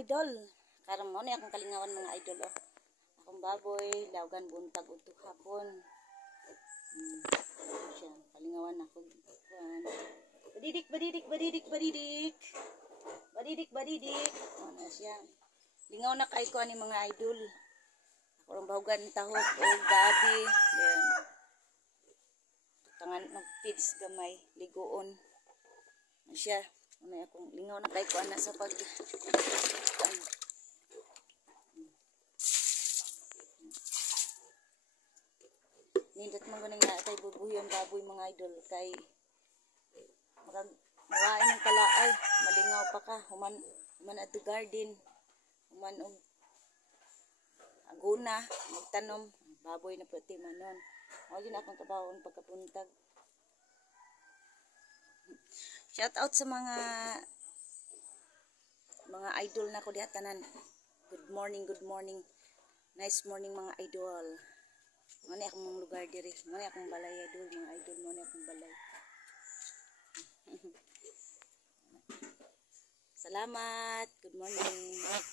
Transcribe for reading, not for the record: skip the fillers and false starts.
idol. Karon mo ni akong kalingawan mga idol oh. Akong baboy, lawgan buntag ug hapon. Siya, kalingawan ako. Badidik, badidik, badidik, badidik. Badidik, badidik. Ano siya. Lingaw na kay ko ani mga idol. Ako ron bahugan tahok o gabi. Then tangan mag-feeds gamay, ligoon. Ano siya. Ano akong lingaw na kay ko ana sa pag nindot man guning natay bubuhi ang baboy mga idol kay marain ng kalaay, malingaw pa ka, human at the garden, human og aguna, magtanom, baboy na pati manon. Mao gyud akong kabawon pagkapuntag. Shout out sa mga idol na ko diha tanan. Good morning, good morning. Nice morning mga idol. Mao ni akong lugar diri, mao ni akong balay idol, mga idol, mao ni akong balay. Salamat. Good morning.